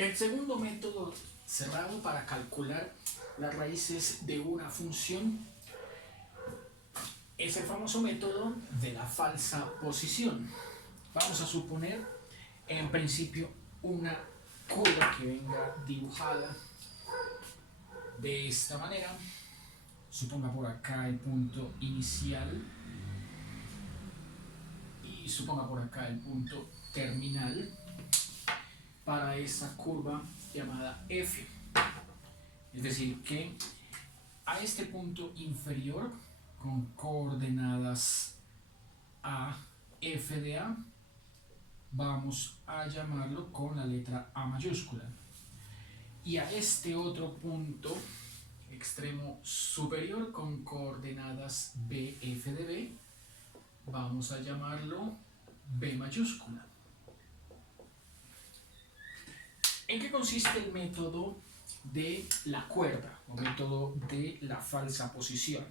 El segundo método cerrado para calcular las raíces de una función es el famoso método de la falsa posición. Vamos a suponer en principio una curva que venga dibujada de esta manera. Suponga por acá el punto inicial y suponga por acá el punto terminal para esa curva llamada f. Es decir, que a este punto inferior con coordenadas a, f de a, vamos a llamarlo con la letra A mayúscula. Y a este otro punto extremo superior con coordenadas b, f de b, vamos a llamarlo B mayúscula. ¿En qué consiste el método de la cuerda o método de la falsa posición?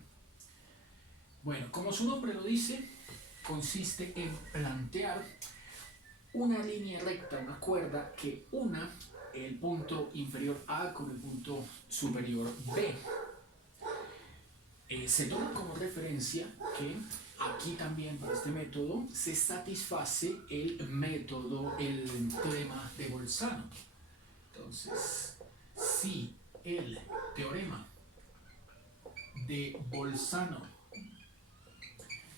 Bueno, como su nombre lo dice, consiste en plantear una línea recta, una cuerda que una el punto inferior A con el punto superior B. Se toma como referencia que aquí también para este método se satisface el método, el teorema de Bolzano. Entonces, si el teorema de Bolzano,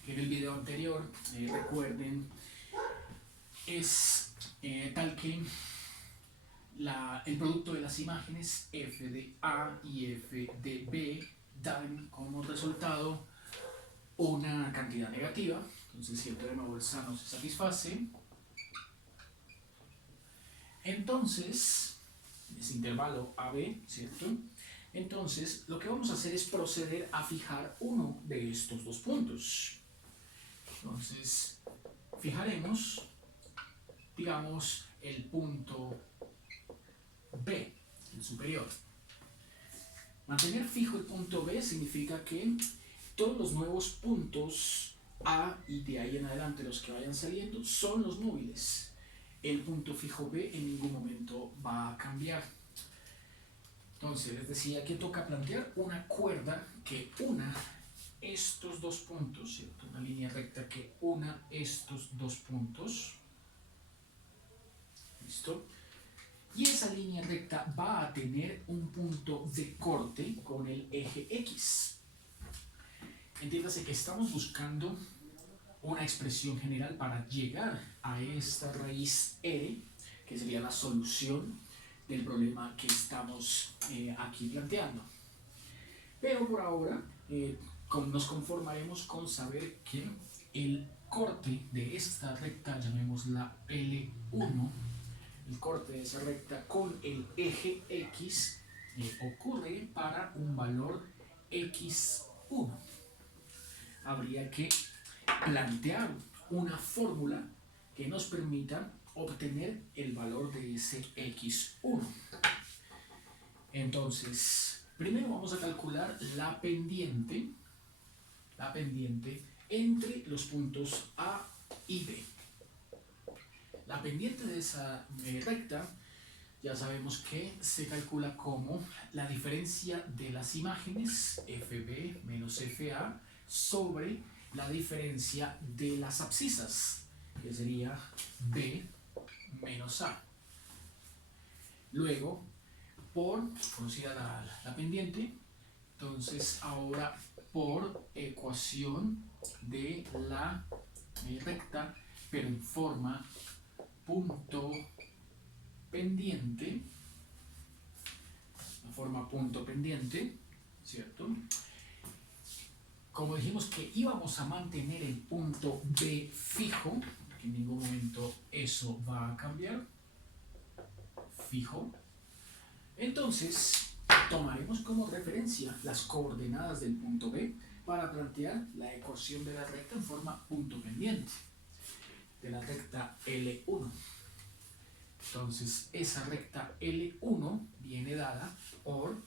que en el video anterior, recuerden, es tal que el producto de las imágenes f de A y f de B dan como resultado una cantidad negativa. Entonces, si el teorema Bolzano se satisface, entonces, en ese intervalo AB, ¿cierto? Entonces, lo que vamos a hacer es proceder a fijar uno de estos dos puntos. Entonces, fijaremos, digamos, el punto B, el superior. Mantener fijo el punto B significa que todos los nuevos puntos A y de ahí en adelante los que vayan saliendo son los móviles. El punto fijo B en ningún momento va a cambiar. Entonces, les decía que toca plantear una cuerda que una estos dos puntos, ¿cierto? Una línea recta que una estos dos puntos. ¿Listo? Y esa línea recta va a tener un punto de corte con el eje X. Entiéndase que estamos buscando una expresión general para llegar a esta raíz E, que sería la solución del problema que estamos aquí planteando. Pero por ahora nos conformaremos con saber que el corte de esta recta, llamémosla L1, el corte de esa recta con el eje X ocurre para un valor X1. Habría que plantear una fórmula que nos permita obtener el valor de ese X1. Entonces, primero vamos a calcular la pendiente entre los puntos A y B. La pendiente de esa recta ya sabemos que se calcula como la diferencia de las imágenes FB menos FA sobre la diferencia de las abscisas, que sería B menos A. Luego, por conocida la pendiente, entonces ahora por ecuación de la recta, pero en forma punto pendiente, la forma punto pendiente, ¿cierto? Como dijimos que íbamos a mantener el punto B fijo, que en ningún momento eso va a cambiar, fijo, entonces tomaremos como referencia las coordenadas del punto B para plantear la ecuación de la recta en forma punto pendiente, de la recta L1. Entonces, esa recta L1 viene dada por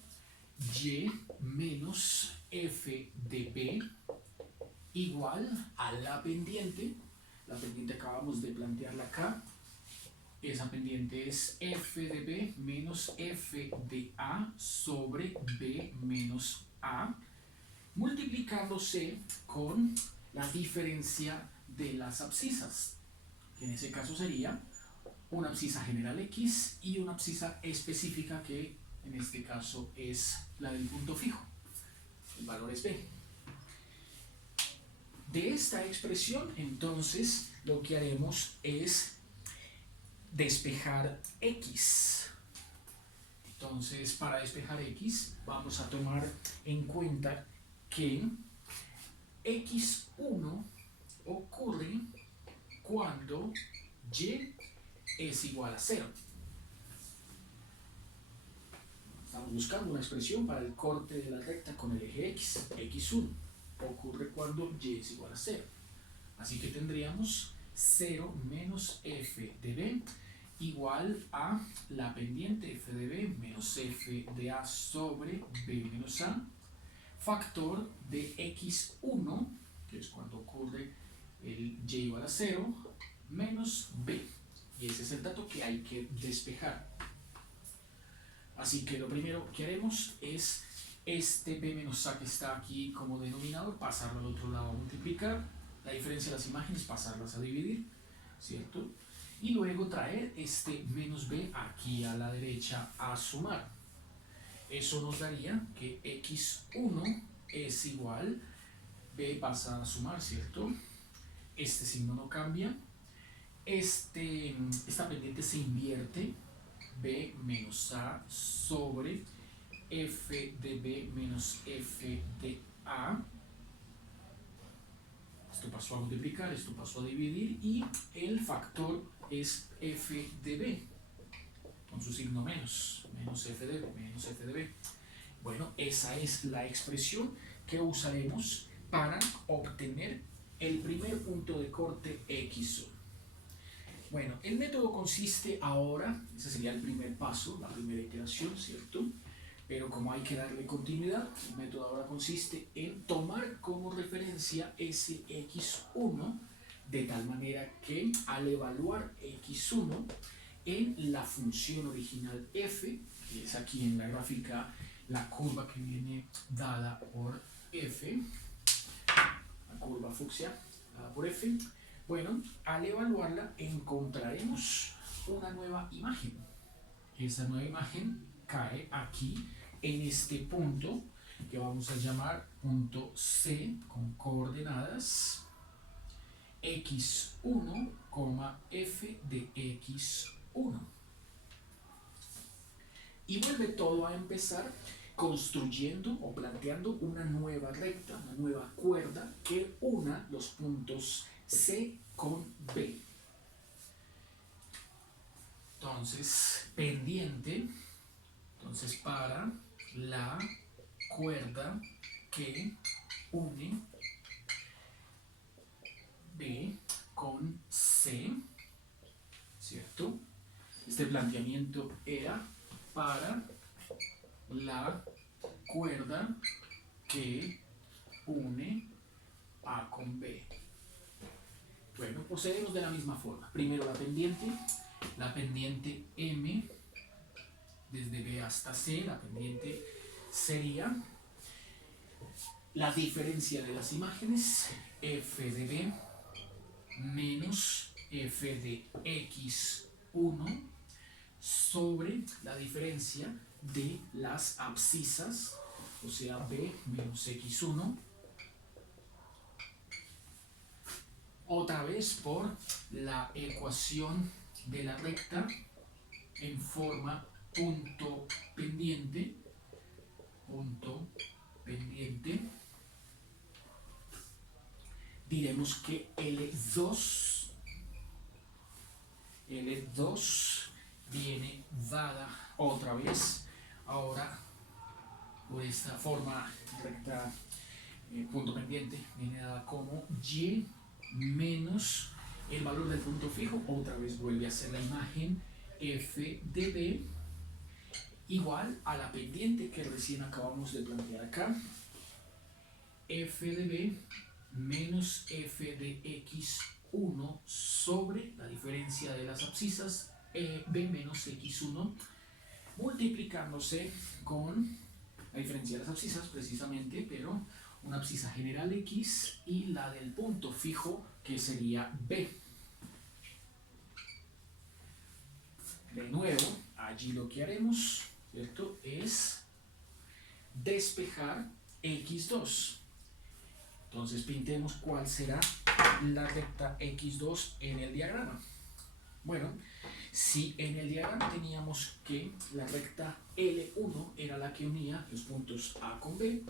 y menos f de b igual a la pendiente acabamos de plantearla acá, esa pendiente es f de b menos f de a sobre b menos a, multiplicándose con la diferencia de las abscisas, que en ese caso sería una abscisa general X y una abscisa específica que en este caso es la del punto fijo. El valor es B. De esta expresión, entonces, lo que haremos es despejar X. Entonces, para despejar X, vamos a tomar en cuenta que X1 ocurre cuando Y es igual a 0. Estamos buscando una expresión para el corte de la recta con el eje X. X1 ocurre cuando Y es igual a 0. Así que tendríamos 0 menos f de b igual a la pendiente f de b menos f de a sobre b menos a, factor de x1, que es cuando ocurre el y igual a 0, menos b. Y ese es el dato que hay que despejar. Así que lo primero que haremos es este b menos a que está aquí como denominador, pasarlo al otro lado a multiplicar, la diferencia de las imágenes pasarlas a dividir, ¿cierto? Y luego traer este menos b aquí a la derecha a sumar. Eso nos daría que x1 es igual, b pasa a sumar, ¿cierto? Este signo no cambia, esta pendiente se invierte, b menos a sobre f de b menos f de a. Esto pasó a multiplicar, esto pasó a dividir y el factor es f de b con su signo menos, menos f de b, menos f de b. Bueno, esa es la expresión que usaremos para obtener el primer punto de corte x1. Bueno, el método consiste ahora, ese sería el primer paso, la primera iteración, ¿cierto? Pero como hay que darle continuidad, el método ahora consiste en tomar como referencia ese x1 de tal manera que al evaluar x1 en la función original f, que es aquí en la gráfica la curva que viene dada por f, la curva fucsia dada por f, bueno, al evaluarla encontraremos una nueva imagen. Esa nueva imagen cae aquí en este punto que vamos a llamar punto C con coordenadas x1, f de x1. Y vuelve todo a empezar construyendo o planteando una nueva recta, una nueva cuerda que una los puntos C con B. Entonces, pendiente, entonces para la cuerda que une B con C, ¿cierto? Este planteamiento era para la cuerda que une A con B. Bueno, procedemos de la misma forma. Primero la pendiente M, desde B hasta C, la pendiente sería la diferencia de las imágenes, f de B menos f de x1 sobre la diferencia de las abscisas, o sea, b menos x1, otra vez por la ecuación de la recta en forma punto pendiente, diremos que L2 viene dada otra vez ahora por esta forma recta punto pendiente, viene dada como y menos el valor del punto fijo, otra vez vuelve a ser la imagen f de b igual a la pendiente que recién acabamos de plantear acá, f de b menos f de x1 sobre la diferencia de las abscisas b menos x1 multiplicándose con la diferencia de las abscisas precisamente, pero una abscisa general x y la del punto fijo que sería b. De nuevo, allí lo que haremos, ¿cierto?, es despejar x2. Entonces pintemos cuál será la recta x2 en el diagrama. Bueno, si en el diagrama teníamos que la recta L1 era la que unía los puntos A con B,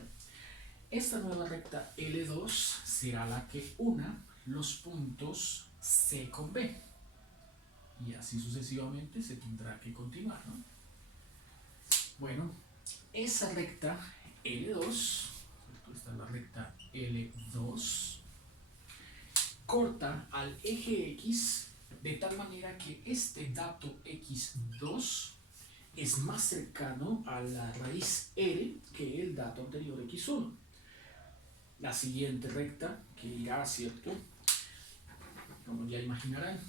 esta nueva recta L2 será la que una los puntos C con B. Y así sucesivamente se tendrá que continuar, ¿no? Bueno, esa recta L2, esta es la recta L2, corta al eje X de tal manera que este dato x2 es más cercano a la raíz L que el dato anterior x1. La siguiente recta que irá, ¿cierto?, como ya imaginarán,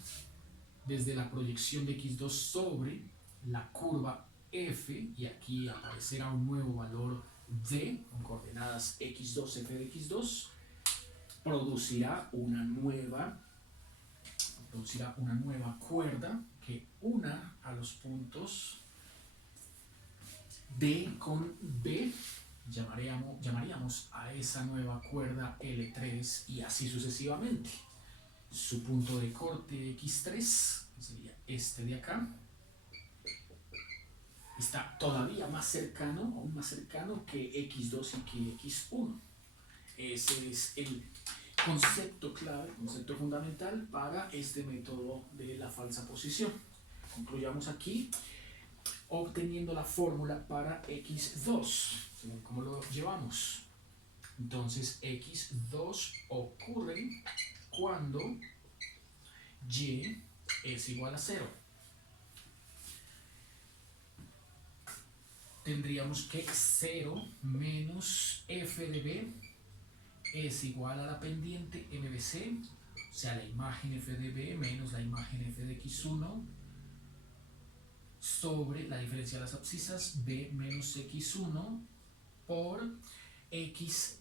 desde la proyección de x2 sobre la curva f, y aquí aparecerá un nuevo valor d con coordenadas x2, f de x2, producirá una nueva cuerda que una a los puntos D con B. Llamaríamos a esa nueva cuerda L3 y así sucesivamente. Su punto de corte x3, que sería este de acá, está todavía más cercano, aún más cercano que x2 y que x1. Ese es el concepto clave, concepto fundamental para este método de la falsa posición. Concluyamos aquí obteniendo la fórmula para x2, según cómo lo llevamos. Entonces x2 ocurre cuando y es igual a 0. Tendríamos que 0 menos f de b es igual a la pendiente MBC, o sea, la imagen f de b menos la imagen f de x1 sobre la diferencia de las abscisas b menos x1 por x2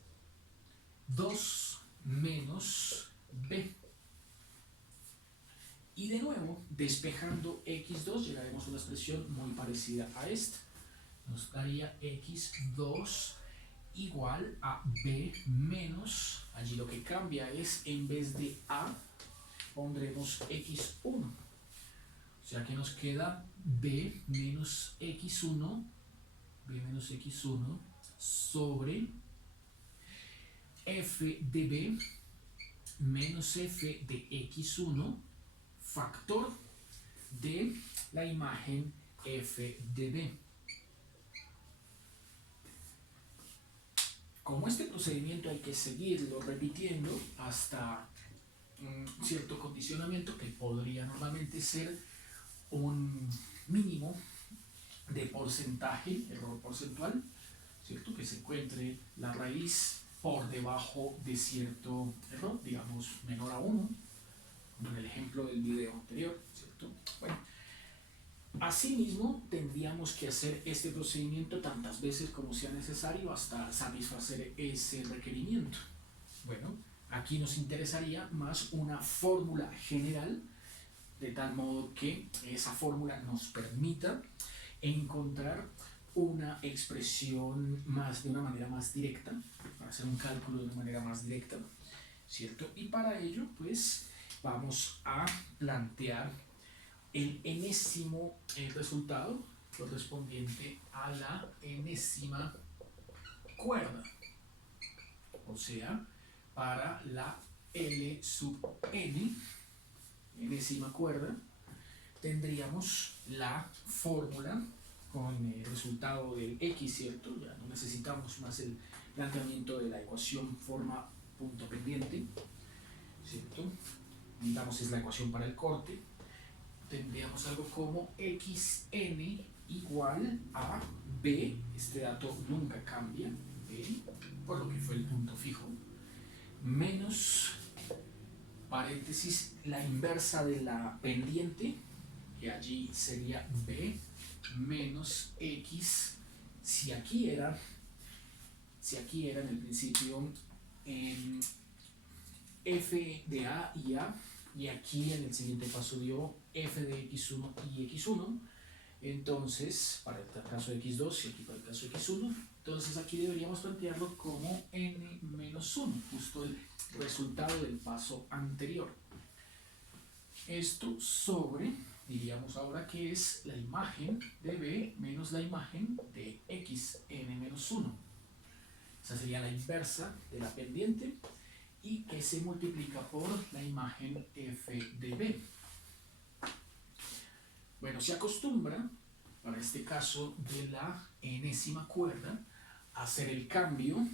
menos b. Y de nuevo, despejando x2, llegaremos a una expresión muy parecida a esta. Nos daría x2 igual a b menos, allí lo que cambia es, en vez de a, pondremos x1. O sea que nos queda b menos x1 sobre f de b menos f de x1 factor de la imagen f de b. Como este procedimiento hay que seguirlo repitiendo hasta un cierto condicionamiento que podría normalmente ser un mínimo de porcentaje, error porcentual, ¿cierto?, que se encuentre la raíz por debajo de cierto error, digamos menor a 1, como en el ejemplo del video anterior, ¿cierto? Bueno, asimismo tendríamos que hacer este procedimiento tantas veces como sea necesario hasta satisfacer ese requerimiento. Bueno, aquí nos interesaría más una fórmula general, de tal modo que esa fórmula nos permita encontrar una expresión de una manera más directa, para hacer un cálculo de una manera más directa, ¿cierto? Y para ello, pues, vamos a plantear el enésimo resultado correspondiente a la enésima cuerda, o sea, para la L sub n, enésima cuerda, tendríamos la fórmula con el resultado del x, ¿cierto? Ya no necesitamos más el planteamiento de la ecuación forma punto pendiente, ¿cierto? Necesitamos es la ecuación para el corte. Tendríamos algo como xn igual a b, este dato nunca cambia, b, por lo que fue el punto fijo, menos paréntesis la inversa de la pendiente, que allí sería b menos x, si aquí era en el principio f de a, y aquí en el siguiente paso dio f de x1 y x1, entonces, para el caso de x2 y aquí para el caso de x1, entonces aquí deberíamos plantearlo como n menos 1, justo el resultado del paso anterior. Esto sobre, diríamos ahora que es la imagen de b menos la imagen de x, n menos 1. Esa sería la inversa de la pendiente y que se multiplica por la imagen f de b. Bueno, se acostumbra, para este caso de la enésima cuerda, a hacer el cambio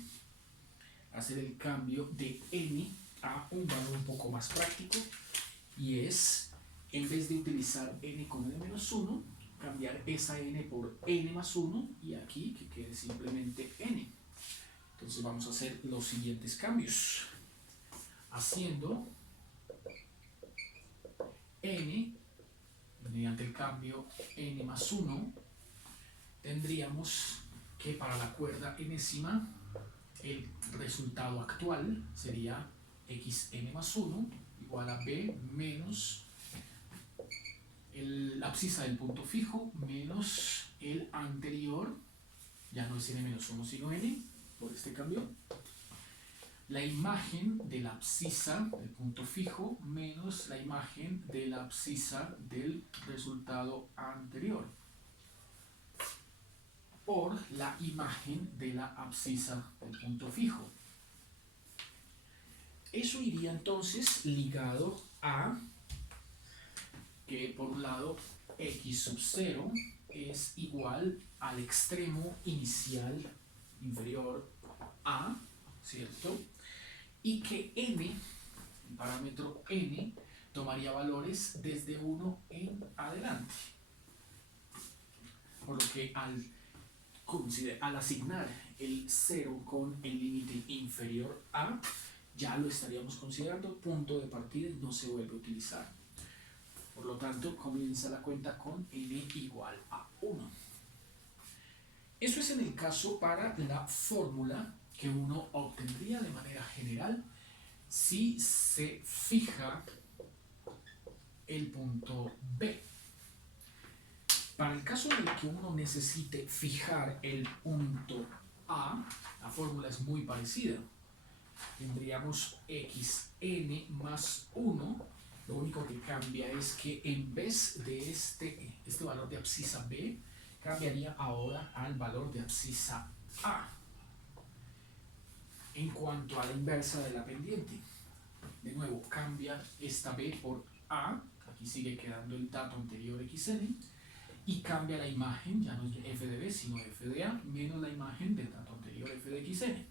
de n a un valor un poco más práctico, y es, en vez de utilizar n con n menos 1, cambiar esa n por n más 1 y aquí que quede simplemente n. Entonces vamos a hacer los siguientes cambios. Haciendo n, mediante el cambio n más 1, tendríamos que para la cuerda enésima el resultado actual sería xn más 1 igual a b menos la abscisa del punto fijo menos el anterior, ya no es n menos 1 sino n, por este cambio, la imagen de la abscisa del punto fijo menos la imagen de la abscisa del resultado anterior por la imagen de la abscisa del punto fijo. Eso iría entonces ligado a que por un lado x sub 0 es igual al extremo inicial inferior a, ¿cierto? Y que n, el parámetro n, tomaría valores desde 1 en adelante. Por lo que al asignar el 0 con el límite inferior a, ya lo estaríamos considerando punto de partida y no se vuelve a utilizar. Por lo tanto, comienza la cuenta con n igual a 1. Eso es en el caso para la fórmula que uno obtendría de manera general si se fija el punto B. Para el caso en el que uno necesite fijar el punto A, la fórmula es muy parecida. Tendríamos xn más 1, lo único que cambia es que en vez de este valor de abscisa B, cambiaría ahora al valor de abscisa A. En cuanto a la inversa de la pendiente, de nuevo cambia esta B por A, aquí sigue quedando el dato anterior xn, y cambia la imagen, ya no es f de b sino f de a, menos la imagen del dato anterior f de xn.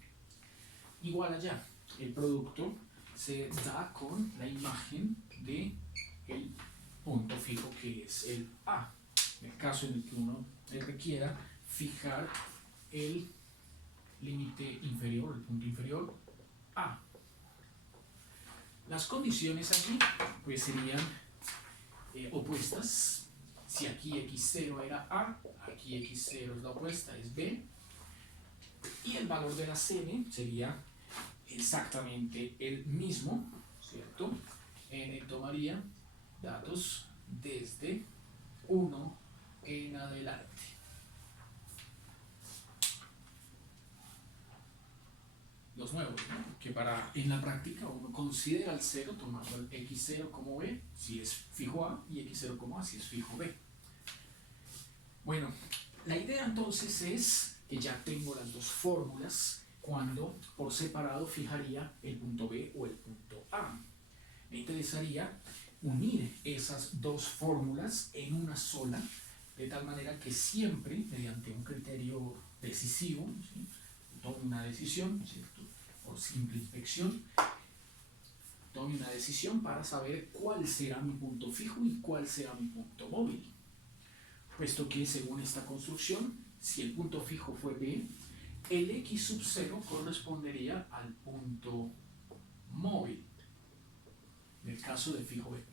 Igual allá, el producto se da con la imagen de el punto fijo que es el a, en el caso en el que uno requiera fijar el límite inferior, el punto inferior a. Las condiciones aquí pues serían opuestas. Si aquí x0 era a, aquí x0 es la opuesta, es b, y el valor de la cn sería exactamente el mismo, ¿cierto? N tomaría datos desde 1 en adelante. Los nuevos, ¿no? Que en la práctica uno considera el 0 tomando el x0 como b si es fijo a y x0 como a si es fijo b. Bueno, la idea entonces es que ya tengo las dos fórmulas cuando por separado fijaría el punto b o el punto a. Me interesaría unir esas dos fórmulas en una sola, de tal manera que siempre, mediante un criterio decisivo, ¿sí?, tome una decisión, ¿cierto?, por simple inspección, tome una decisión para saber cuál será mi punto fijo y cuál será mi punto móvil. Puesto que según esta construcción, si el punto fijo fue B, el x sub 0 correspondería al punto móvil, en el caso de fijo B.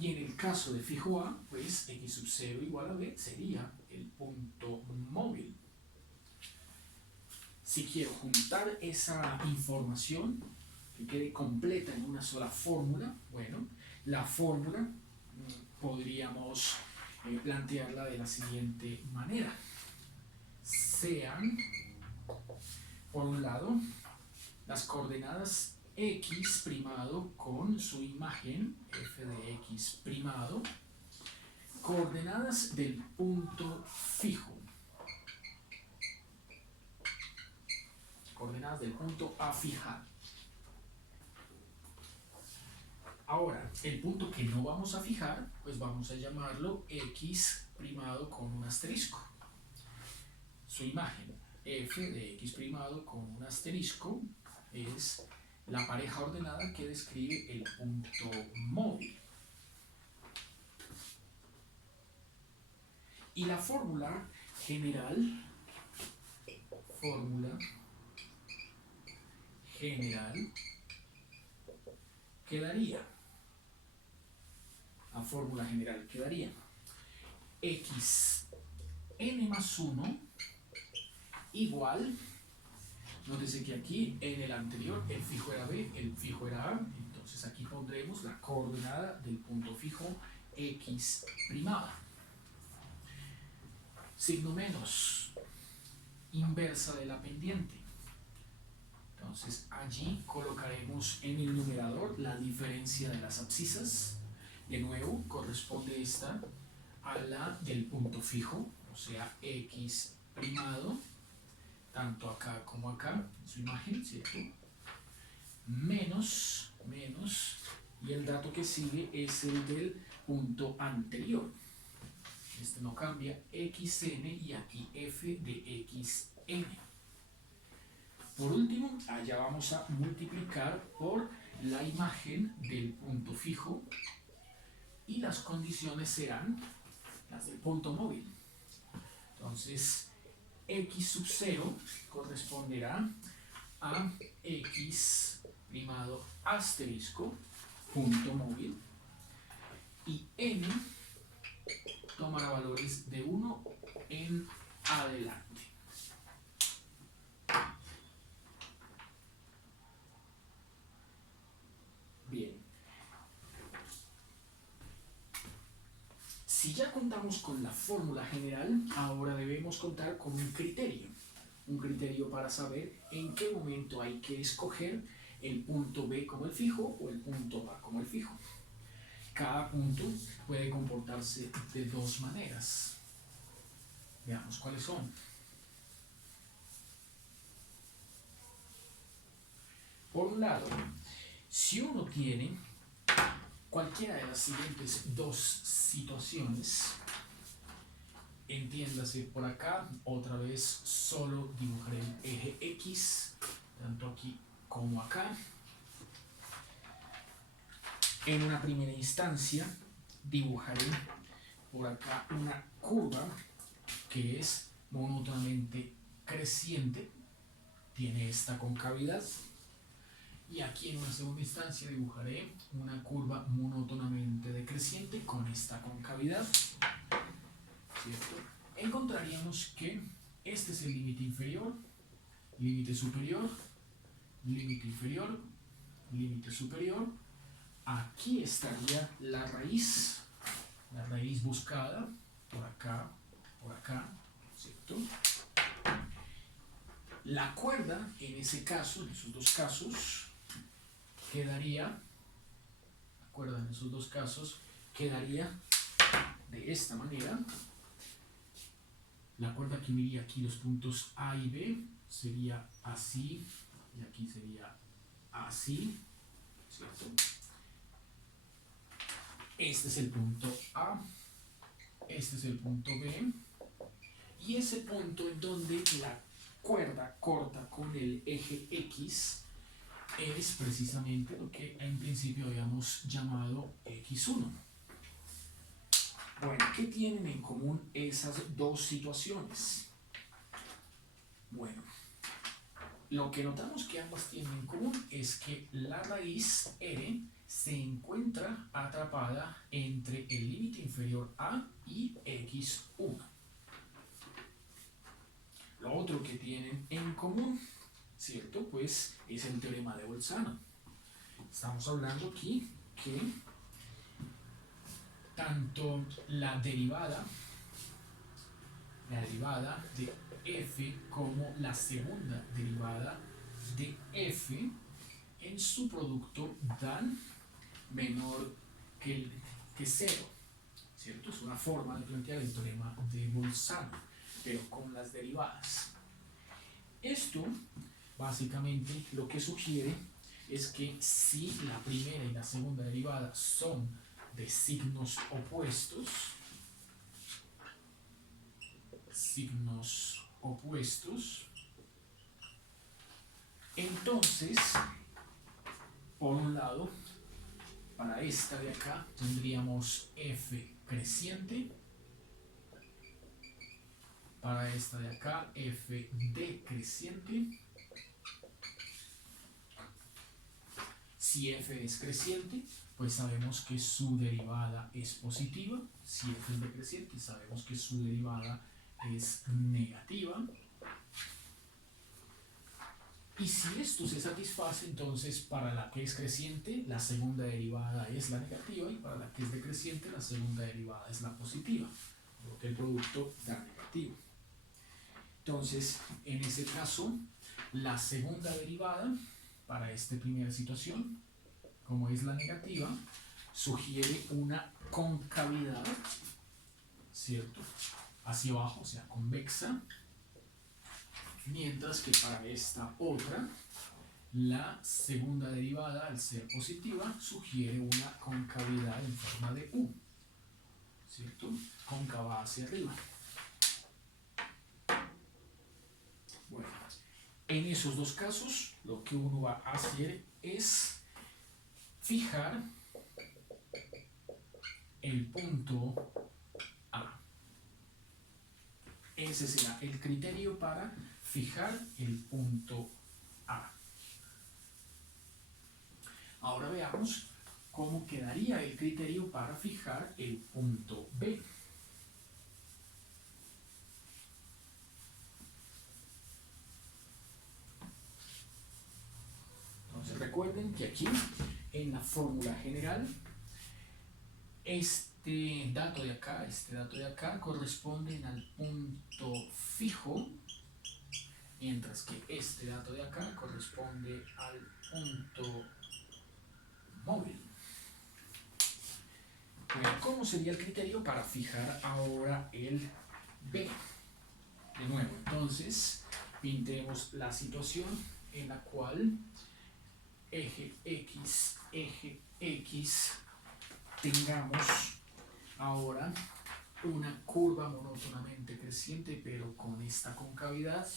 Y en el caso de fijo A, pues x sub 0 igual a b sería el punto móvil. Si quiero juntar esa información que quede completa en una sola fórmula, bueno, la fórmula podríamos plantearla de la siguiente manera. Sean, por un lado, las coordenadas x primado con su imagen f de x primado, coordenadas del punto fijo, coordenadas del punto a fijar. Ahora, el punto que no vamos a fijar, pues vamos a llamarlo x primado con un asterisco. Su imagen f de x primado con un asterisco es la pareja ordenada que describe el punto móvil. Y la fórmula general quedaría, la fórmula general quedaría x n más 1 igual, nótese que aquí en el anterior el fijo era b, el fijo era a, entonces aquí pondremos la coordenada del punto fijo x primada. Signo menos, inversa de la pendiente. Entonces allí colocaremos en el numerador la diferencia de las abscisas. De nuevo corresponde esta a la del punto fijo, o sea x primado, tanto acá como acá, en su imagen, ¿cierto? Menos, y el dato que sigue es el del punto anterior. Este no cambia, xn, y aquí f de xn. Por último, allá vamos a multiplicar por la imagen del punto fijo y las condiciones serán las del punto móvil. Entonces, x sub 0 corresponderá a x primado asterisco punto móvil y n tomará valores de 1 en adelante. Bien. Si ya contamos con la fórmula general, ahora debemos contar con un criterio para saber en qué momento hay que escoger el punto B como el fijo o el punto A como el fijo. Cada punto puede comportarse de dos maneras. Veamos cuáles son. Por un lado, si uno tiene cualquiera de las siguientes dos situaciones, entiéndase por acá, otra vez solo dibujaré el eje X, tanto aquí como acá. En una primera instancia dibujaré por acá una curva que es monótonamente creciente, tiene esta concavidad. Y aquí en una segunda instancia dibujaré una curva monótonamente decreciente con esta concavidad, ¿cierto? Encontraríamos que este es el límite inferior, límite superior, límite inferior, límite superior. Aquí estaría la raíz buscada, por acá, ¿cierto? La cuerda, en ese caso, en esos dos casos, quedaría de esta manera. La cuerda que uniría aquí los puntos A y B sería así, y aquí sería así, ¿cierto? Este es el punto A, este es el punto B, y ese punto en donde la cuerda corta con el eje X es precisamente lo que en principio habíamos llamado X1. Bueno, ¿qué tienen en común esas dos situaciones? Bueno, lo que notamos que ambas tienen en común es que la raíz r se encuentra atrapada entre el límite inferior a y x1. Lo otro que tienen en común, ¿cierto? Pues es el teorema de Bolzano. Estamos hablando aquí que tanto la derivada de f como la segunda derivada de f en su producto dan menor que 0, ¿cierto? Es una forma de plantear el teorema de Bolzano, pero con las derivadas. Esto básicamente lo que sugiere es que si la primera y la segunda derivada son de signos opuestos, entonces, por un lado, para esta de acá tendríamos f creciente, para esta de acá f decreciente. Si f es creciente, pues sabemos que su derivada es positiva. Si f es decreciente, sabemos que su derivada es negativa. Y si esto se satisface, entonces para la que es creciente, la segunda derivada es la negativa, y para la que es decreciente, la segunda derivada es la positiva, porque el producto da negativo. Entonces, en ese caso, la segunda derivada para esta primera situación, como es la negativa, sugiere una concavidad, ¿cierto? Hacia abajo, o sea, convexa, mientras que para esta otra, la segunda derivada, al ser positiva, sugiere una concavidad en forma de U, ¿cierto? Cóncava hacia arriba. Bueno, en esos dos casos, lo que uno va a hacer es fijar el punto A. Ese será el criterio para fijar el punto A. Ahora veamos cómo quedaría el criterio para fijar el punto B. Entonces recuerden que aquí en la fórmula general este dato de acá corresponden al punto fijo, mientras que este dato de acá corresponde al punto móvil. Bueno, ¿cómo sería el criterio para fijar ahora el B? De nuevo, entonces, pintemos la situación en la cual eje X, tengamos ahora una curva monótonamente creciente, pero con esta concavidad,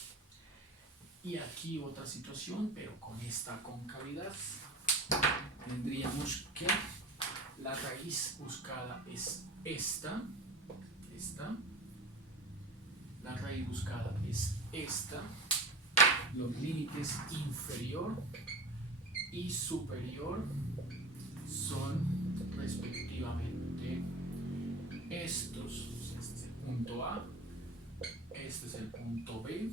y aquí otra situación, pero con esta concavidad. Tendríamos que la raíz buscada es esta, la raíz buscada es esta, los límites inferior y superior son respectivamente estos. Este es el punto A, este es el punto B,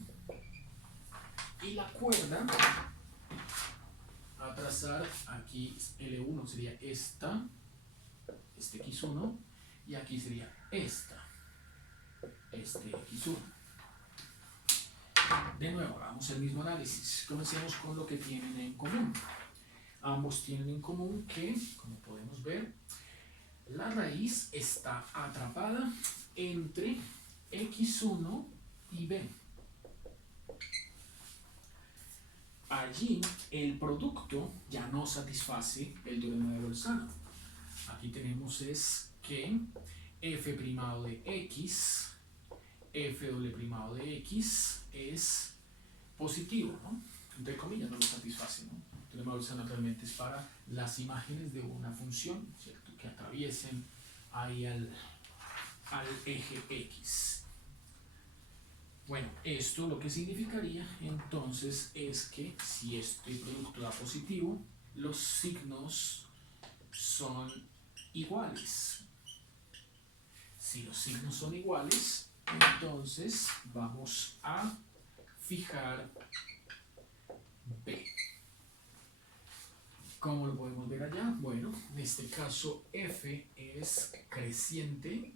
y la cuerda a trazar aquí L1 sería esta, este X1, y aquí sería esta, este X1. De nuevo, hagamos el mismo análisis. Comencemos con lo que tienen en común. Ambos tienen en común que, como podemos ver, la raíz está atrapada entre X1 y B. Allí el producto ya no satisface el teorema de Bolzano. Aquí tenemos es que f' de x, f doble' de x es positivo, ¿no? Entre comillas no lo satisface, ¿no? El teorema de Bolzano realmente es para las imágenes de una función, ¿cierto? Que atraviesen ahí al eje x. Bueno, esto lo que significaría entonces es que si este producto da positivo, los signos son iguales. Si los signos son iguales, entonces vamos a fijar B. ¿Cómo lo podemos ver allá? Bueno, en este caso F es creciente,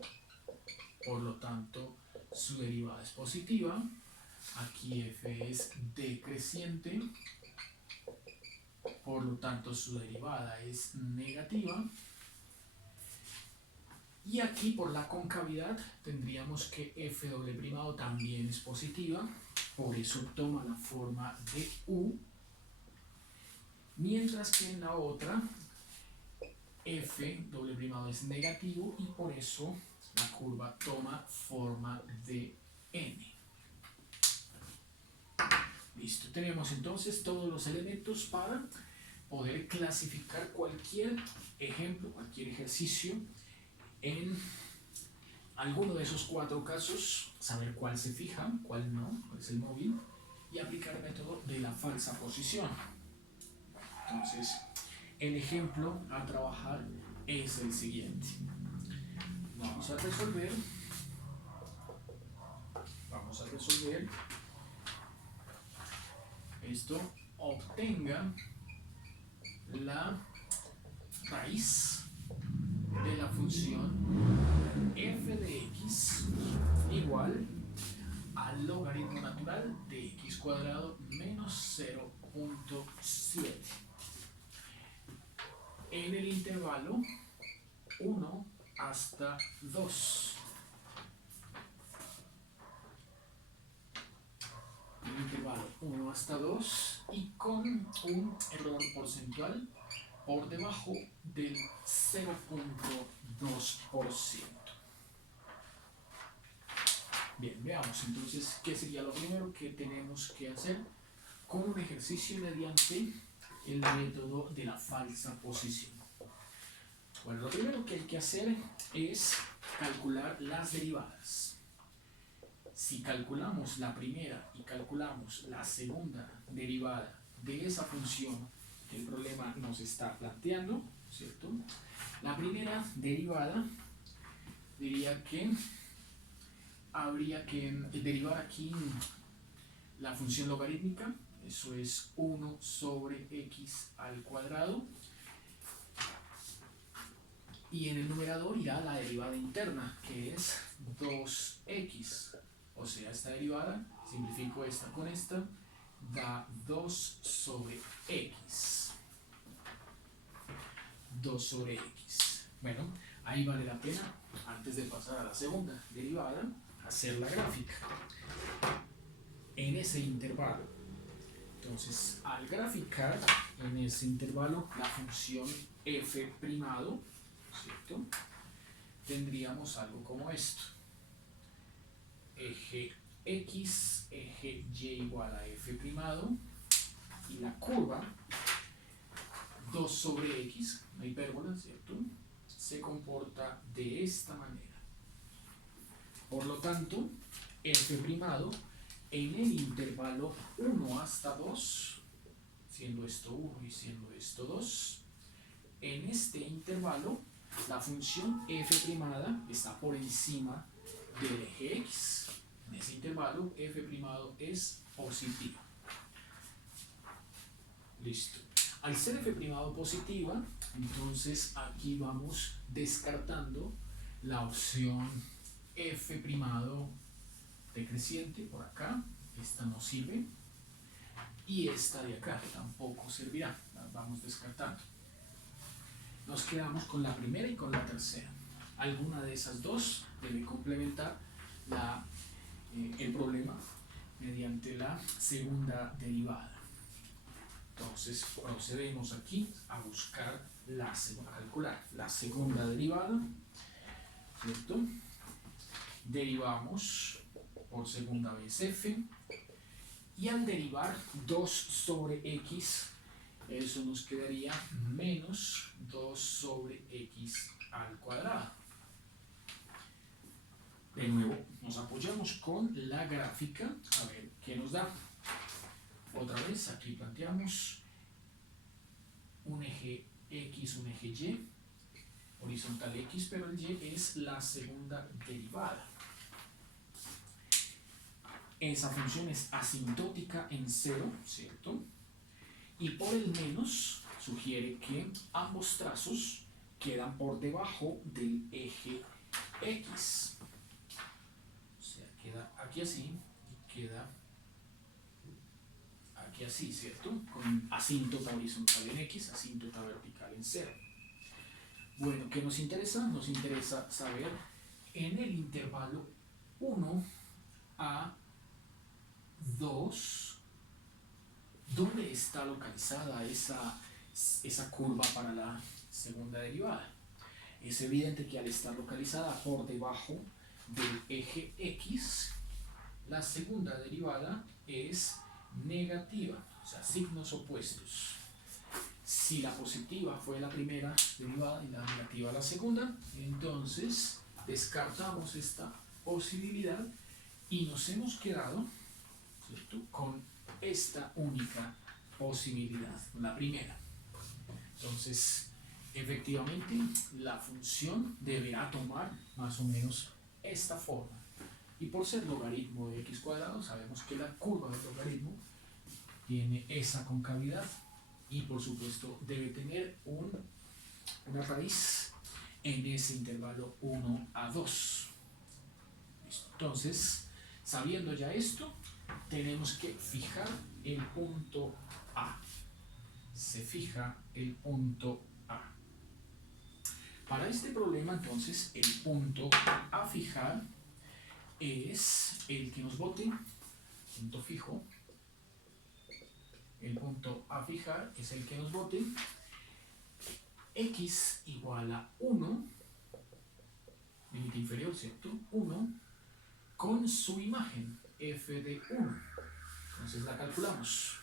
por lo tanto su derivada es positiva. Aquí F es decreciente, por lo tanto su derivada es negativa. Y aquí por la concavidad tendríamos que F doble primado también es positiva, por eso toma la forma de U. Mientras que en la otra, F doble primado es negativo y por eso la curva toma forma de N. Listo, tenemos entonces todos los elementos para poder clasificar cualquier ejemplo, cualquier ejercicio en alguno de esos 4 casos, saber cuál se fija, cuál no, cuál es el móvil, y aplicar el método de la falsa posición. Entonces, el ejemplo a trabajar es el siguiente. Vamos a resolver esto. Obtenga la raíz de la función f de x igual al logaritmo natural de x cuadrado menos 0.7 en el intervalo 1 hasta 2. El intervalo 1 hasta 2 y con un error porcentual por debajo del 0.2%. Bien, veamos entonces qué sería lo primero que tenemos que hacer con un ejercicio mediante el método de la falsa posición. Bueno, lo primero que hay que hacer es calcular las derivadas. Si calculamos la primera y calculamos la segunda derivada de esa función que el problema nos está planteando, ¿cierto? La primera derivada diría que habría que derivar aquí la función logarítmica, eso es 1 sobre x al cuadrado, y en el numerador irá la derivada interna, que es 2x. O sea, esta derivada, simplifico esta con esta, da 2 sobre x. 2 sobre x. Bueno, ahí vale la pena, antes de pasar a la segunda derivada, hacer la gráfica. En ese intervalo, entonces, al graficar en ese intervalo la función f primado, ¿cierto? Tendríamos algo como esto. Eje x, eje y igual a f primado, y la curva 2 sobre x, una hipérbola, ¿cierto? Se comporta de esta manera. Por lo tanto, f primado en el intervalo 1 hasta 2, siendo esto 1 y siendo esto 2, en este intervalo la función f primada está por encima del eje x. En ese intervalo f primado es positivo. Listo. Al ser f primado positiva, entonces aquí vamos descartando la opción f primado decreciente por acá. Esta no sirve. Y esta de acá tampoco servirá. Las vamos descartando. Nos quedamos con la primera y con la tercera. Alguna de esas dos debe complementar el problema mediante la segunda derivada. Entonces procedemos aquí a buscar a calcular la segunda derivada, ¿cierto? Derivamos por segunda vez f, y al derivar 2 sobre x, eso nos quedaría menos 2 sobre x al cuadrado. De nuevo, nos apoyamos con la gráfica, a ver qué nos da. Otra vez, aquí planteamos un eje X, un eje Y, horizontal X, pero el Y es la segunda derivada. Esa función es asintótica en 0, ¿cierto? Y por el menos sugiere que ambos trazos quedan por debajo del eje X. O sea, queda aquí así y queda aquí así, ¿cierto? Con asíntota horizontal en X, asíntota vertical en 0. Bueno, ¿qué nos interesa? Nos interesa saber en el intervalo 1 a 2, ¿dónde está localizada esa curva para la segunda derivada? Es evidente que al estar localizada por debajo del eje X, la segunda derivada es negativa, o sea, signos opuestos. Si la positiva fue la primera derivada y la negativa la segunda, entonces descartamos esta posibilidad y nos hemos quedado, ¿cierto?, con esta única posibilidad, la primera. Entonces, efectivamente, la función deberá tomar más o menos esta forma. Y por ser logaritmo de x cuadrado, sabemos que la curva del logaritmo tiene esa concavidad y por supuesto debe tener una raíz en ese intervalo 1 a 2. Entonces, sabiendo ya esto, tenemos que fijar el punto A. Se fija el punto A. Para este problema, entonces, el punto a fijar es el que nos bote, punto fijo. El punto a fijar es el que nos bote x igual a 1, límite inferior, ¿cierto? 1, con su imagen, f de 1. Entonces la calculamos.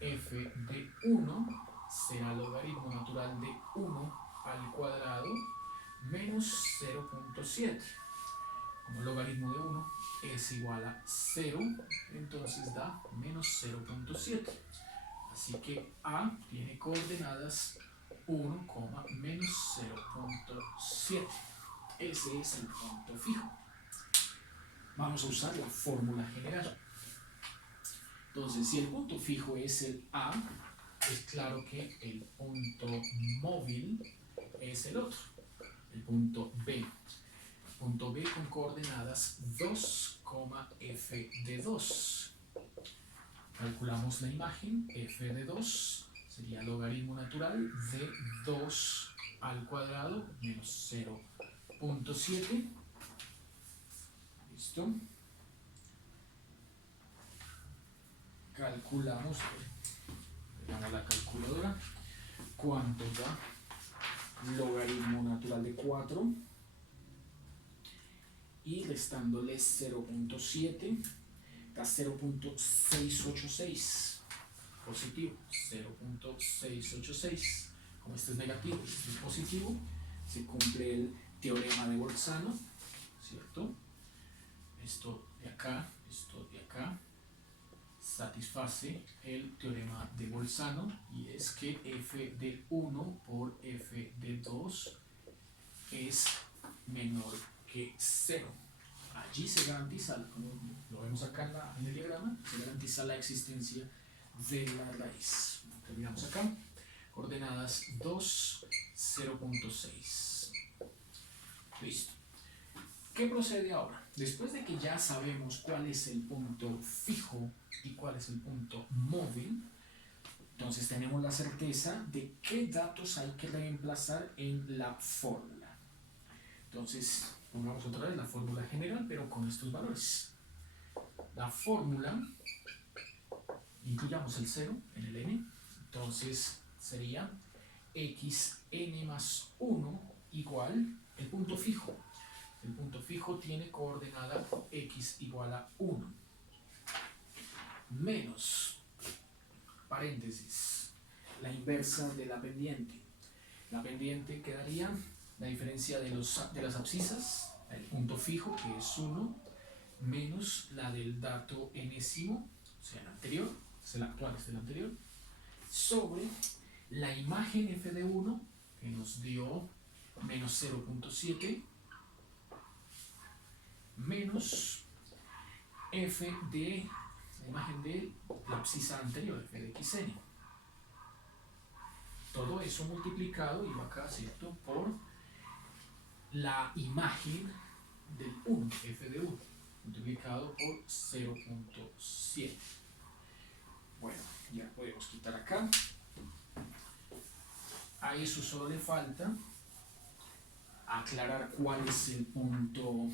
F de 1 será logaritmo natural de 1 al cuadrado menos 0.7. Como el logaritmo de 1 es igual a 0, entonces da menos 0.7. Así que A tiene coordenadas 1, menos 0.7. Ese es el punto fijo. Vamos a usar la fórmula general. Entonces, si el punto fijo es el A, es claro que el punto móvil es el otro, el punto B. Punto B con coordenadas 2, f de 2. Calculamos la imagen, f de 2 sería logaritmo natural de 2 al cuadrado menos 0.7. ¿Listo? Calculamos, pegamos la calculadora, ¿cuánto da? Logaritmo natural de 4 y restándole 0.7 da 0.686 positivo, 0.686. Como este es negativo y este es positivo, se cumple el teorema de Bolzano, ¿cierto? Esto de acá satisface el teorema de Bolzano y es que f de 1 por f de 2 es menor que 0. Allí se garantiza, como lo vemos acá en el diagrama, se garantiza la existencia de la raíz. Terminamos acá. Coordenadas 2, 0.6. Listo. ¿Qué procede ahora? Después de que ya sabemos cuál es el punto fijo y cuál es el punto móvil, entonces tenemos la certeza de qué datos hay que reemplazar en la fórmula. Entonces, pongamos otra vez la fórmula general, pero con estos valores. La fórmula, incluyamos el 0 en el n, entonces sería xn más 1 igual el punto fijo. El punto fijo tiene coordenada x igual a 1 menos, paréntesis, la inversa de la pendiente. La pendiente quedaría la diferencia de las abscisas, el punto fijo, que es 1, menos la del dato enésimo, o sea, el anterior, es el actual, es el anterior, sobre la imagen f de 1, que nos dio menos 0.7, menos f de la imagen de la abscisa anterior, f de xn. Todo eso multiplicado, y va acá, ¿cierto?, por la imagen del 1, f de 1, multiplicado por 0.7. Bueno, ya podemos quitar acá. A eso solo le falta aclarar cuál es el punto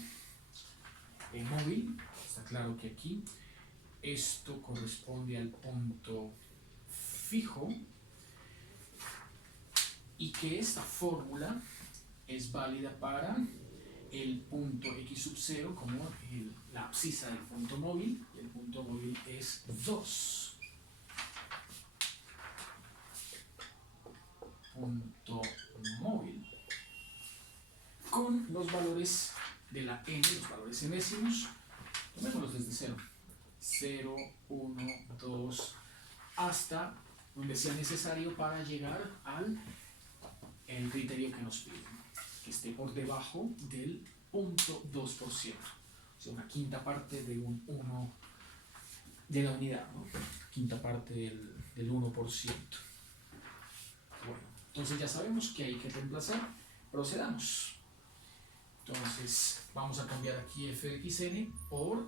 móvil. Está claro que aquí esto corresponde al punto fijo y que esta fórmula es válida para el punto x sub 0 como la abscisa del punto móvil, y el punto móvil es 2. Punto móvil con los valores de la n, los valores enésimos, tomémoslos desde 0, 0, 1, 2, hasta donde sea necesario para llegar al criterio que nos piden, que esté por debajo del 0.2%, o sea, una quinta parte de un 1 de la unidad, ¿no? Quinta parte del 1%. Bueno, entonces ya sabemos que hay que reemplazar. Procedamos. Entonces vamos a cambiar aquí f de xn por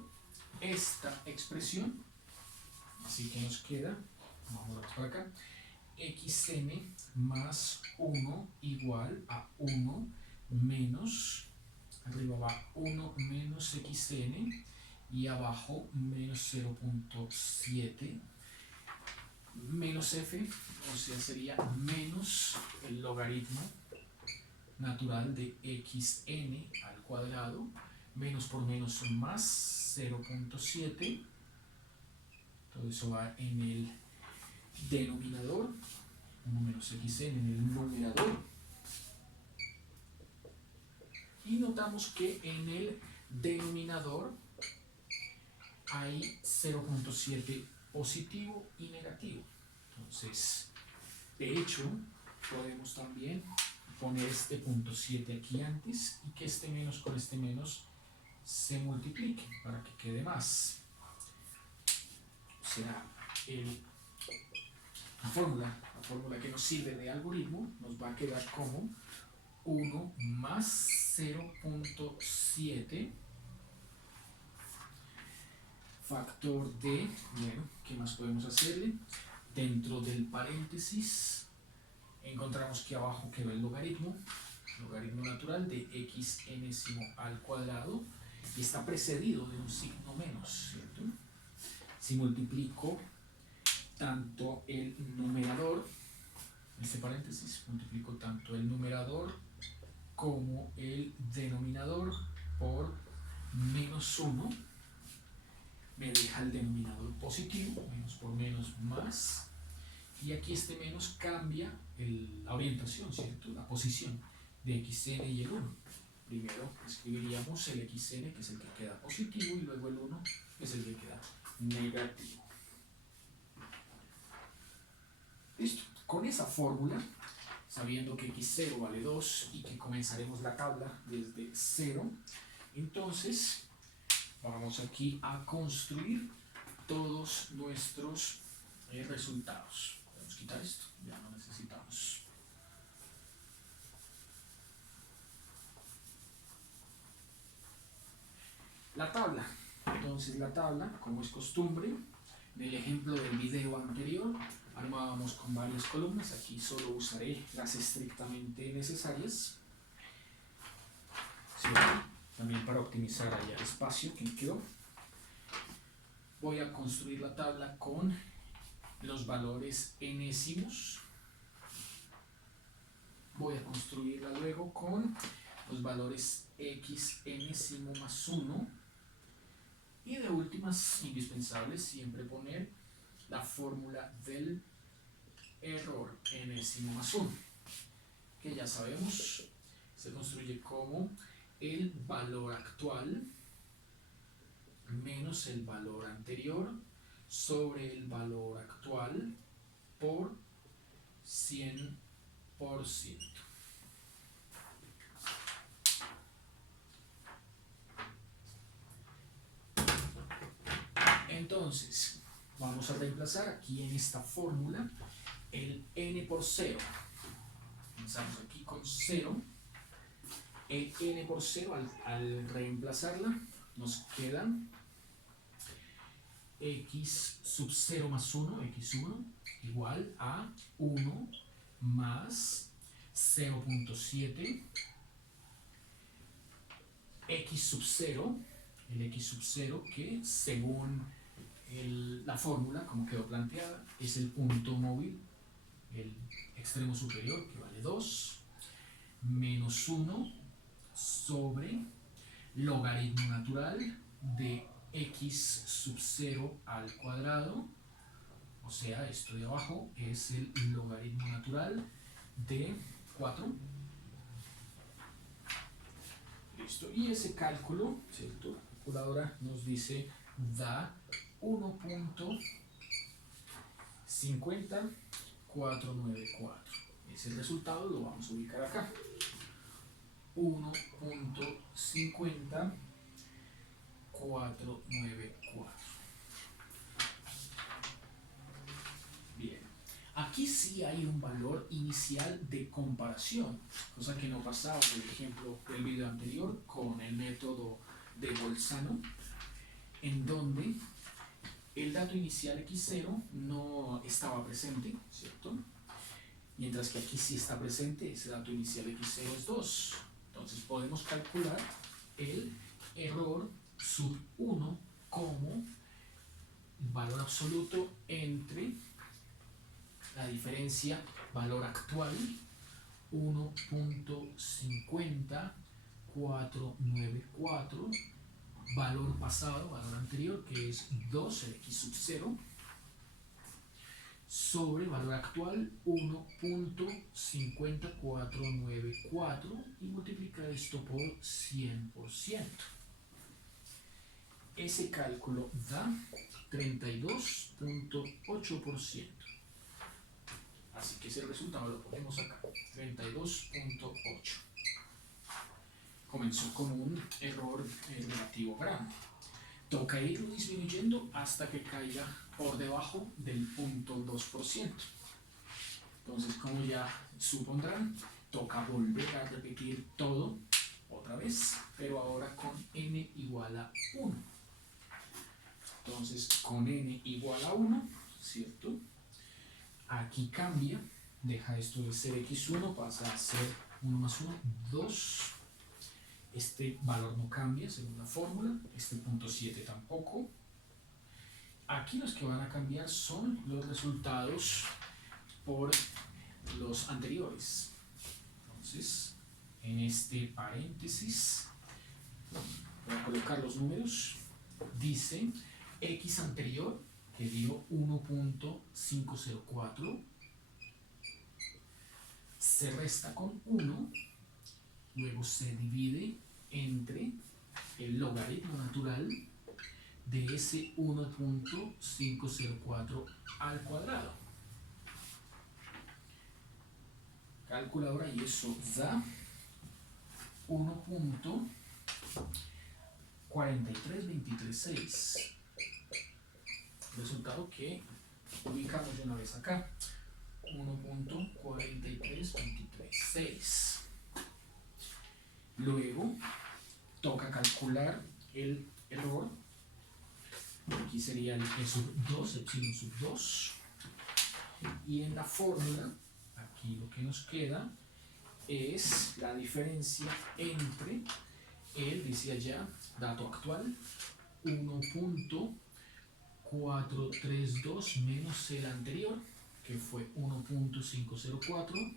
esta expresión, así que nos queda, vamos para acá, xn más 1 igual a 1 menos, arriba va 1 menos xn y abajo menos 0.7 menos f, o sea, sería menos el logaritmo natural de xn al cuadrado, menos por menos más 0.7, todo eso va en el denominador, 1 menos xn en el numerador, y notamos que en el denominador hay 0.7 positivo y negativo. Entonces, de hecho, podemos también poner este punto 7 aquí antes y que este menos con este menos se multiplique para que quede más. O sea, la fórmula que nos sirve de algoritmo nos va a quedar como 1 más 0.7 factor de, bueno, ¿qué más podemos hacerle? Dentro del paréntesis encontramos que abajo quedó el logaritmo natural de x enésimo al cuadrado, y está precedido de un signo menos, ¿cierto? Si multiplico tanto el numerador, en este paréntesis, multiplico tanto el numerador como el denominador por menos 1, me deja el denominador positivo, menos por menos más, y aquí este menos cambia la orientación, ¿cierto? La posición de xn y el 1. Primero escribiríamos el xn, que es el que queda positivo, y luego el 1, que es el que queda negativo. Listo. Con esa fórmula, sabiendo que x0 vale 2 y que comenzaremos la tabla desde 0, entonces vamos aquí a construir todos nuestros resultados. Podemos quitar esto, ya no necesitamos. La tabla. Entonces la tabla, como es costumbre, en el ejemplo del video anterior, armábamos con varias columnas. Aquí solo usaré las estrictamente necesarias. ¿Sí? También para optimizar allá el espacio que me quedó. Voy a construir la tabla con los valores enésimos. Voy a construirla luego con los valores x enésimo más 1. Y de últimas, indispensables, siempre poner la fórmula del error enésimo más 1, que ya sabemos se construye como el valor actual menos el valor anterior sobre el valor actual por 100%. Entonces, vamos a reemplazar aquí en esta fórmula el n por 0. Comenzamos aquí con 0. El n por 0, al reemplazarla, nos quedan x sub 0 más 1, x1, igual a 1 más 0.7 x sub 0, el x sub 0 que según la fórmula como quedó planteada es el punto móvil, el extremo superior que vale 2, menos 1 sobre logaritmo natural de x sub 0 al cuadrado, o sea, esto de abajo es el logaritmo natural de 4. Listo, y ese cálculo, ¿cierto? La calculadora nos dice da 1.50494. Ese resultado lo vamos a ubicar acá. 1.50494. Bien. Aquí sí hay un valor inicial de comparación, cosa que no pasaba, por ejemplo, del video anterior con el método de Bolzano, en donde el dato inicial x0 no estaba presente, ¿cierto? Mientras que aquí sí está presente, ese dato inicial x0 es 2. Entonces podemos calcular el error sub 1 como valor absoluto entre la diferencia valor actual 1.50494, valor pasado, valor anterior, que es 2, el x sub 0, sobre valor actual 1.50494 y multiplicar esto por 100%. Ese cálculo da 32.8%. Así que ese resultado lo ponemos acá, 32.8. Comenzó con un error relativo grande. Toca irlo disminuyendo hasta que caiga por debajo del 0.2%. Entonces, como ya supondrán, toca volver a repetir todo otra vez, pero ahora con n igual a 1. Entonces, con n igual a 1, ¿cierto? Aquí cambia, deja esto de ser x1, pasa a ser 1 más 1, 2. Este valor no cambia según la fórmula, este punto 7 tampoco. Aquí los que van a cambiar son los resultados por los anteriores. Entonces, en este paréntesis, voy a colocar los números. Dice x anterior, que dio 1.504, se resta con 1, luego se divide entre el logaritmo natural de ese 1.504 al cuadrado. Calculadora, y eso da 1.43236. Resultado que ubicamos de una vez acá, 1.43236. Luego toca calcular el error. Aquí sería el e sub 2, epsilon sub 2. Y en la fórmula, aquí lo que nos queda es la diferencia entre el, dice allá, dato actual, 1.432 menos el anterior, que fue 1.504,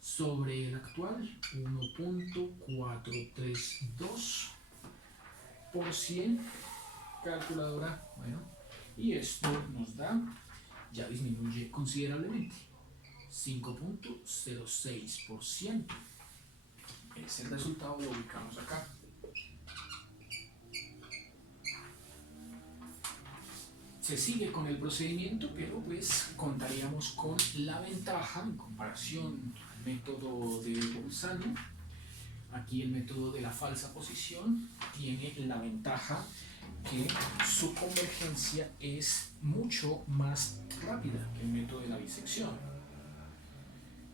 sobre el actual, 1.432 por 100. Calculadora, bueno, y esto nos da, ya disminuye considerablemente, 5.06%. Ese resultado lo ubicamos acá. Se sigue con el procedimiento, pero pues contaríamos con la ventaja en comparación al método de Bolzano. Aquí el método de la falsa posición tiene la ventaja que su convergencia es mucho más rápida que el método de la bisección,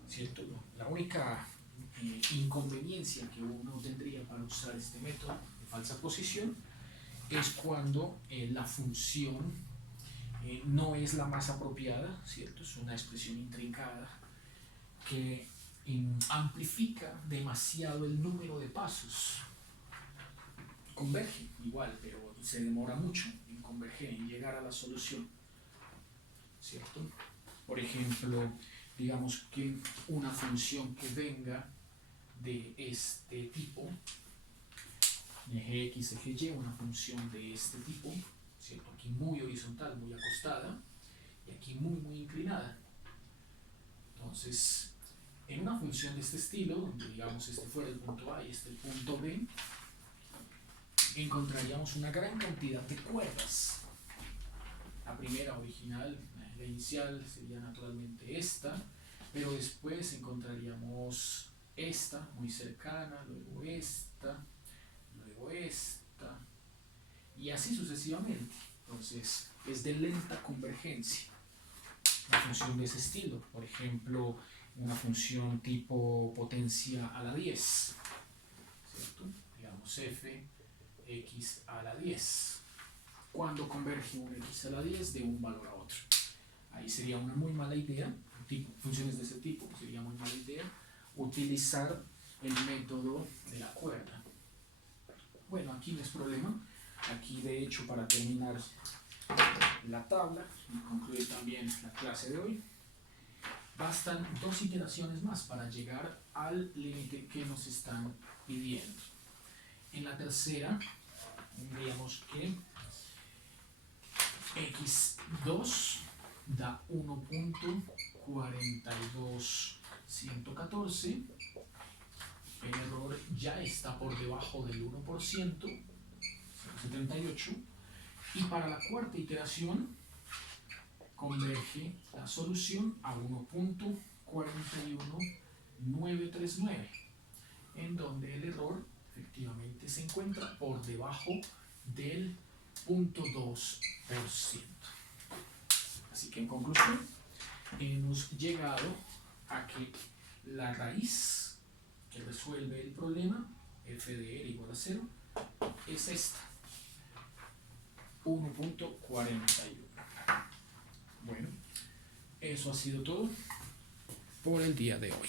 ¿cierto? La única inconveniencia que uno tendría para usar este método de falsa posición es cuando la función no es la más apropiada, ¿cierto? Es una expresión intrincada que amplifica demasiado el número de pasos. Converge igual, pero se demora mucho en converger, en llegar a la solución, ¿cierto? Por ejemplo, digamos que una función que venga de este tipo, eje X, eje Y, una función de este tipo, ¿cierto? Aquí muy horizontal, muy acostada, y aquí muy inclinada. Entonces, en una función de este estilo, donde digamos este fuera el punto A y este el punto B, encontraríamos una gran cantidad de cuerdas. La primera original, la inicial, sería naturalmente esta, pero después encontraríamos esta muy cercana, luego esta, y así sucesivamente. Entonces, es de lenta convergencia. Una función de ese estilo, por ejemplo, una función tipo potencia a la 10, ¿cierto? Digamos f x a la 10. Cuando converge un x a la 10 de un valor a otro. Ahí sería una muy mala idea, funciones de ese tipo, sería muy mala idea utilizar el método de la cuerda. Bueno, aquí no es problema. Aquí, de hecho, para terminar la tabla y concluir también la clase de hoy, bastan 2 iteraciones más para llegar al límite que nos están pidiendo. En la tercera, tendríamos que x2 da 1.42114. El error ya está por debajo del 1%, 0.78. Y para la cuarta iteración, converge la solución a 1.41939, en donde el error efectivamente se encuentra por debajo del 0.2%. Así que en conclusión, hemos llegado a que la raíz que resuelve el problema, f de r igual a 0, es esta, 1.41. Bueno, eso ha sido todo por el día de hoy.